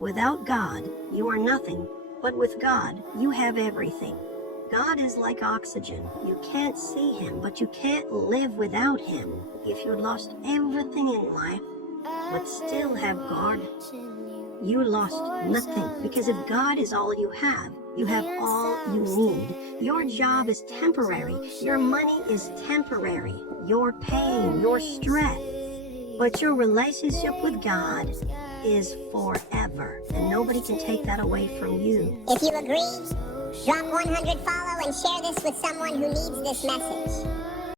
Without God, you are nothing, but with God, you have everything. God is like oxygen. You can't see him, but you can't live without him. If you lost everything in life, but still have God, you lost nothing, because if God is all you have all you need. Your job is temporary. Your money is temporary. Your pain, your stress. But your relationship with God is forever, and nobody can take that away from you. If you agree, drop 100 follow and share this with someone who needs this message.